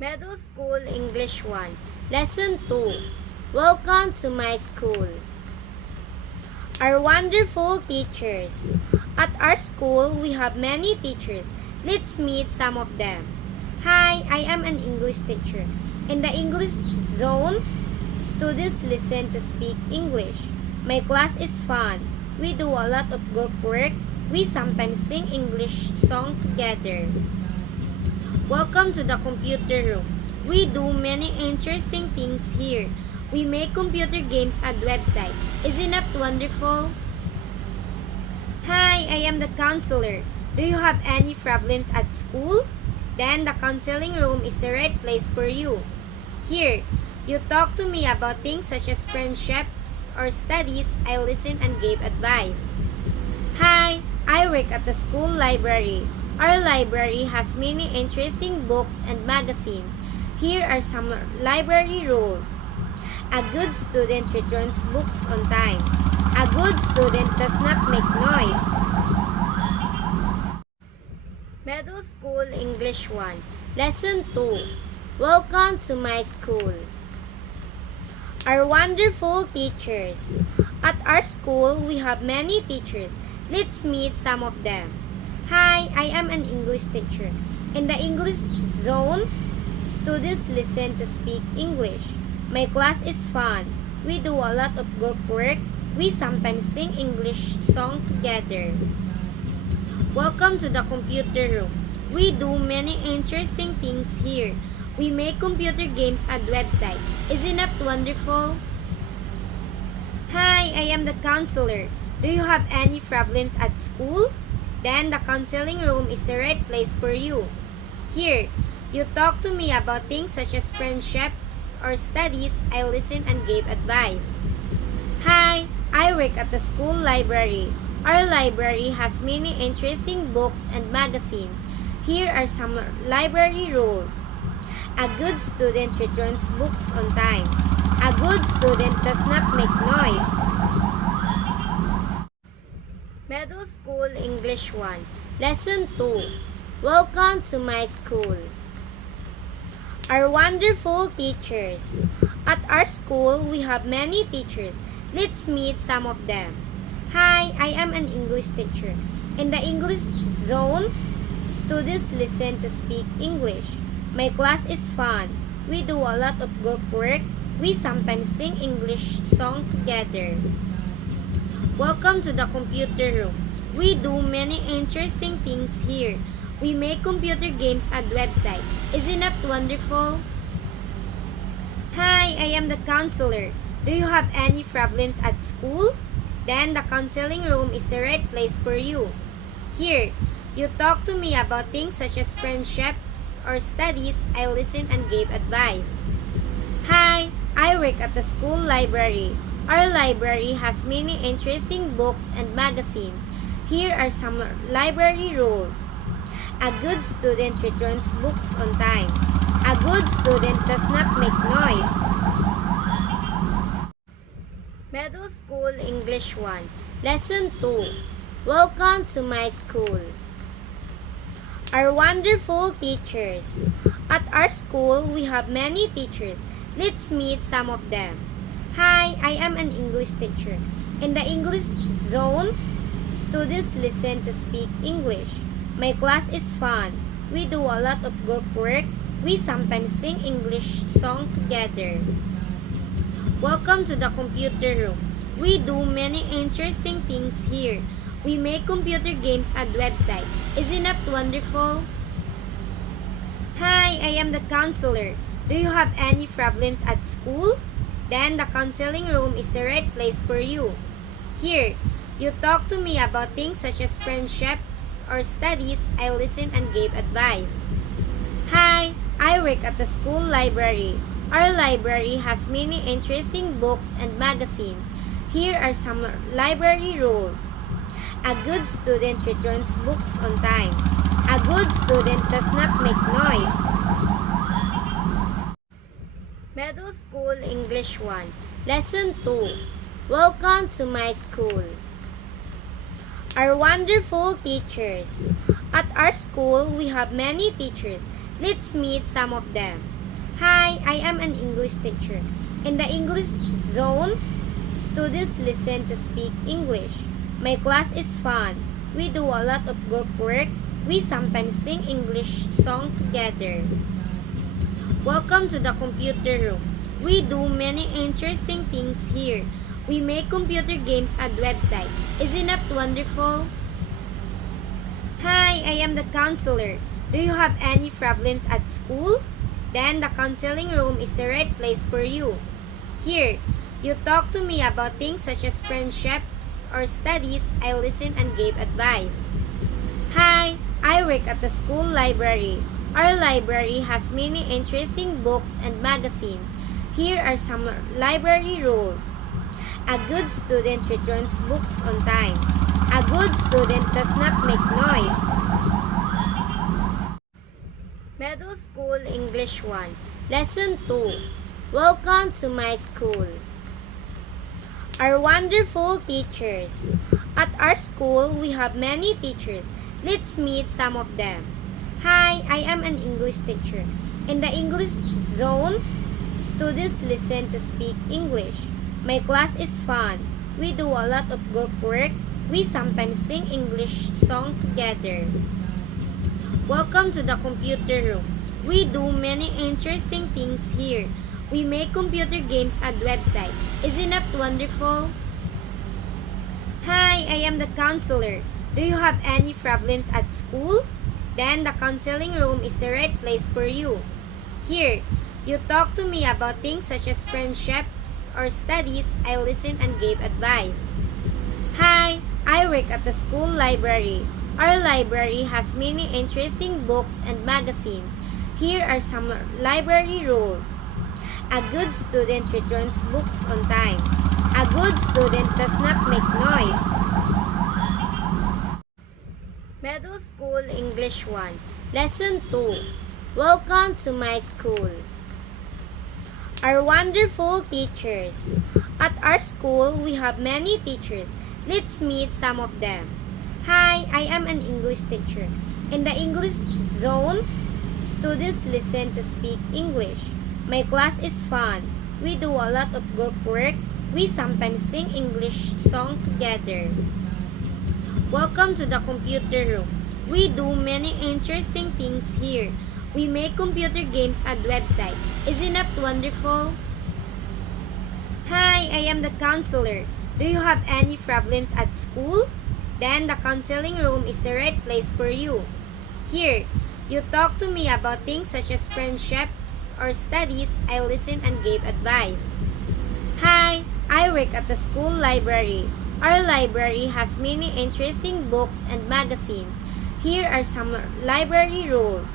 Middle School English 1, Lesson 2. Welcome to my school. Our wonderful teachers. At our school, we have many teachers. Let's meet some of them. Hi, I am an English teacher. In the English zone, students listen to speak English. My class is fun. We do a lot of group work. We sometimes sing English song together. Welcome to the computer room. We do many interesting things here. We make computer games and website. Isn't that wonderful? Hi, I am the counselor. Do you have any problems at school? Then the counseling room is the right place for you. Here, you talk to me about things such as friendships or studies. I listen and gave advice. Hi, I work at the school library. Our library has many interesting books and magazines. Here are some library rules. A good student returns books on time. A good student does not make noise. Middle School English 1, Lesson 2. Welcome to my school. Our wonderful teachers. At our school, we have many teachers. Let's meet some of them. Hi, I am an English teacher. In the English zone, students listen to speak English. My class is fun. We do a lot of group work. We sometimes sing English song together. Welcome to the computer room. We do many interesting things here. We make computer games and website. Isn't that wonderful? Hi, I am the counselor. Do you have any problems at school? Then the counseling room is the right place for you. Here, you talk to me about things such as friendships or studies. I listen and gave advice. Hi, I work at the school library. Our library has many interesting books and magazines. Here are some library rules. A good student returns books on time. A good student does not make noise. Middle School English 1, Lesson 2. Welcome to my school. Our wonderful teachers. At our school, we have many teachers. Let's meet some of them. Hi, I am an English teacher. In the English zone, students listen to speak English. My class is fun. We do a lot of group work. We sometimes sing English song together. Welcome to the computer room. We do many interesting things here. We make computer games and website. Isn't that wonderful? Hi, I am the counselor. Do you have any problems at school? Then the counseling room is the right place for you. Here, you talk to me about things such as friendships or studies. I listen and gave advice. Hi, I work at the school library. Our library has many interesting books and magazines. Here are some library rules. A good student returns books on time. A good student does not make noise. Middle School English 1, Lesson 2. Welcome to my school. Our wonderful teachers. At our school, we have many teachers. Let's meet some of them. Hi, I am an English teacher. In the English zone, students listen to speak English. My class is fun. We do a lot of group work. We sometimes sing English song together. Welcome to the computer room. We do many interesting things here. We make computer games and website. Isn't that wonderful? Hi, I am the counselor. Do you have any problems at school? Then the counseling room is the right place for you. Here, you talk to me about things such as friendships or studies. I listen and gave advice. Hi, I work at the school library. Our library has many interesting books and magazines. Here are some library rules. A good student returns books on time. A good student does not make noise. Middle School English 1, Lesson 2. Welcome to my school. Our wonderful teachers. At our school, we have many teachers. Let's meet some of them. Hi, I am an English teacher. In the English zone, students listen to speak English. My class is fun. We do a lot of group work. We sometimes sing English song together. Welcome to the computer room. We do many interesting things here. We make computer games and website. Isn't that wonderful? Hi, I am the counselor. Do you have any problems at school? Then the counseling room is the right place for you. Here, you talk to me about things such as friendships or studies. I listen and gave advice. Hi, I work at the school library. Our library has many interesting books and magazines. Here are some library rules. A good student returns books on time. A good student does not make noise. Middle School English 1 Lesson 2 Welcome to my school. Our wonderful teachers. At our school, we have many teachers. Let's meet some of them. Hi, I am an English teacher. In the English zone, students listen to speak English. My class is fun. We do a lot of group work. We sometimes sing English song together. Welcome to the computer room. We do many interesting things here. We make computer games and website. Isn't that wonderful? Hi, I am the counselor. Do you have any problems at school? Then the counseling room is the right place for you. Here, you talk to me about things such as friendships or studies. I listen and gave advice. Hi, I work at the school library. Our library has many interesting books and magazines. Here are some library rules. A good student returns books on time. A good student does not make noise. Middle School English 1 Lesson 2 Welcome to my school. Our wonderful teachers. At our school, we have many teachers. Let's meet some of them. Hi, I am an English teacher. In the English zone, students listen to speak English. My class is fun. We do a lot of group work. We sometimes sing English song together. Welcome to the computer room. We do many interesting things here. We make computer games and website. Isn't that wonderful? Hi, I am the counselor. Do you have any problems at school? Then the counseling room is the right place for you. Here, you talk to me about things such as friendships or studies. I listen and gave advice. Hi, I work at the school library. Our library has many interesting books and magazines. Here are some library rules.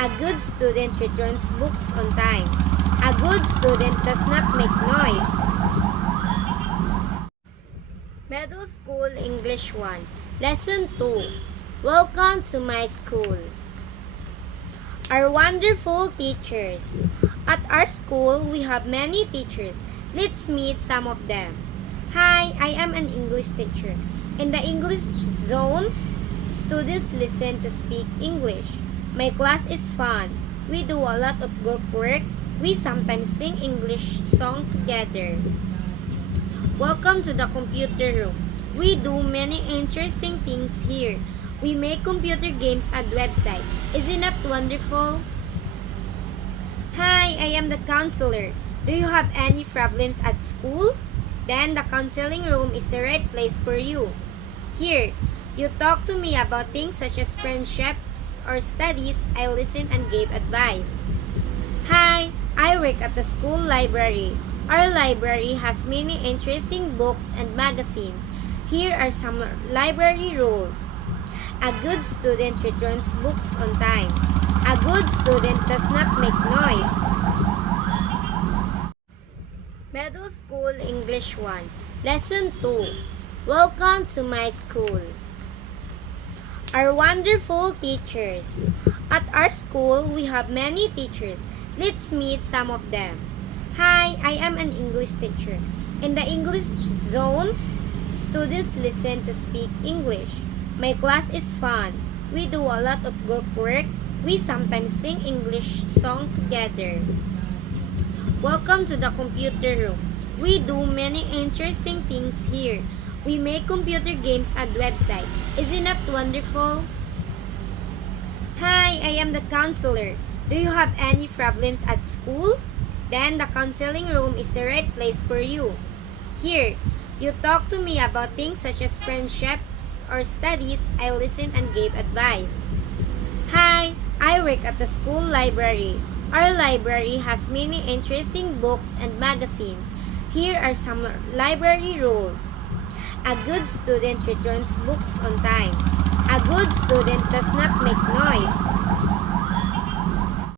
A good student returns books on time. A good student does not make noise. Middle School English 1 Lesson 2 Welcome to my school. Our wonderful teachers. At our school, we have many teachers. Let's meet some of them. Hi, I am an English teacher. In the English zone, students listen to speak English. My class is fun. We do a lot of group work. We sometimes sing English song together. Welcome to the computer room. We do many interesting things here. We make computer games and website. Isn't that wonderful? Hi, I am the counselor. Do you have any problems at school? Then the counseling room is the right place for you. Here, you talk to me about things such as friendships or studies. I listen and gave advice. Hi, I work at the school library. Our library has many interesting books and magazines. Here are some library rules. A good student returns books on time. A good student does not make noise. Middle School English 1 Lesson 2 Welcome to my school. Our wonderful teachers. At our school, we have many teachers. Let's meet some of them. Hi, I am an English teacher. In the English zone, students listen to speak English. My class is fun. We do a lot of group work. We sometimes sing English song together. Welcome to the computer room. We do many interesting things here. We make computer games and websites. Isn't that wonderful? Hi, I am the counselor. Do you have any problems at school? Then the counseling room is the right place for you. Here, you talk to me about things such as friendships or studies. I listened and gave advice. Hi, I work at the school library. Our library has many interesting books and magazines. Here are some library rules. A good student returns books on time. A good student does not make noise.